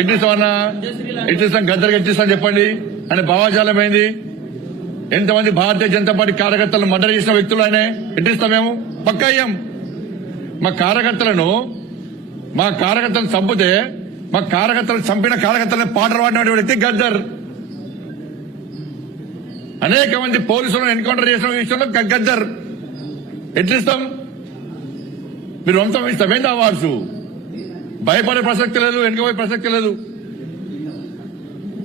ఎట్టిస్తామన్నా ఎట్టిస్తాం గద్దరికి ఎట్టిస్తాం చెప్పండి అని భావాజాలం ఏంది? ఎంతమంది భారతీయ జనతా పార్టీ కార్యకర్తలను మర్డర్ చేసిన వ్యక్తులు ఆయన ఎట్టిస్తాం మేము? పక్కా అయ్యాం. మా కార్యకర్తలను చంపితే మా కార్యకర్తలను చంపిన కార్యకర్తలను పాటలు పాడిన వ్యక్తి గద్దర్. అనేక మంది పోలీసులను ఎన్కౌంటర్ చేసిన విషయంలో గద్దర్. ఎట్లిస్తాం? మీరు వంశం ఇస్తామేంటి అవార్డ్స్? భయపడే ప్రసక్తి లేదు, వెనుకపోయే ప్రసక్తి లేదు.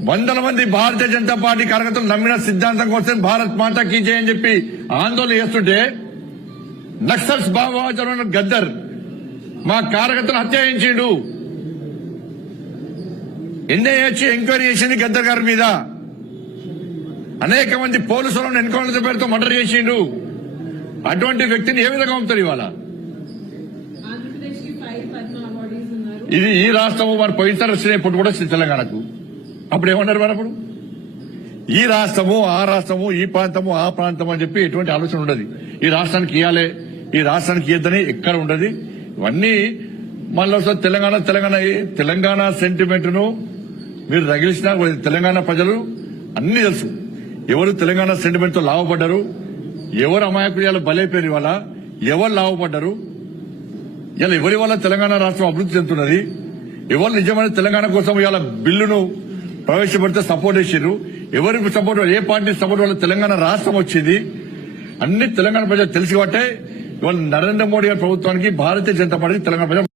వందల మంది భారతీయ జనతా పార్టీ కార్యకర్తలు నమ్మిన సిద్ధాంతం కోసం భారత్ మాతా కీ జై అని చెప్పి ఆందోళన చేస్తుంటే నక్సల్స్ భావజన గద్దర్ మా కార్యకర్తలు హత్య చేయించిండు. ఎన్ఐఏ ఎంక్వైరీ చేసింది గద్దర్ గారి మీద. అనేక మంది పోలీసులను ఎన్కౌంటర్ పేరుతో మర్డర్ చేసిండు. అటువంటి వ్యక్తిని ఏ విధంగా పంపుతారు ఇవాళ? ఇది ఈ రాష్ట్రము మరి పోయినసారి వచ్చినప్పుడు కూడా తెలంగాణకు అప్పుడు ఏమన్నారు మరి? అప్పుడు ఈ రాష్ట్రము ఆ రాష్ట్రము, ఈ ప్రాంతము ఆ ప్రాంతం అని చెప్పి ఎటువంటి ఆలోచన ఉండదు. ఈ రాష్ట్రానికి ఇవ్వాలి, ఈ రాష్ట్రానికి ఇద్దని ఎక్కడ ఉండదు. ఇవన్నీ మళ్ళీ తెలంగాణ సెంటిమెంట్ ను మీరు రగిలిసిన తెలంగాణ ప్రజలు అన్ని తెలుసు. ఎవరు తెలంగాణ సెంటిమెంట్ తో లాభపడ్డారు, ఎవరు అమాయకులు బలైపోయారు, ఇవాళ ఎవరు లాభపడ్డారు, ఇలా ఎవరి వల్ల తెలంగాణ రాష్ట్రం అభివృద్ధి చెందుతున్నది, ఎవరు నిజమైన తెలంగాణ కోసం ఇవాళ బిల్లును ప్రవేశపెడితే సపోర్ట్ చేశారు, ఎవరి సపోర్ట్, ఏ పార్టీ సపోర్ట్ వల్ల తెలంగాణ రాష్ట్రం వచ్చింది, అన్ని తెలంగాణ ప్రజలు తెలిసి బట్టే ఇవాళ నరేంద్ర మోడీ గారి ప్రభుత్వానికి భారతీయ జనతా పార్టీ తెలంగాణ ప్రజలు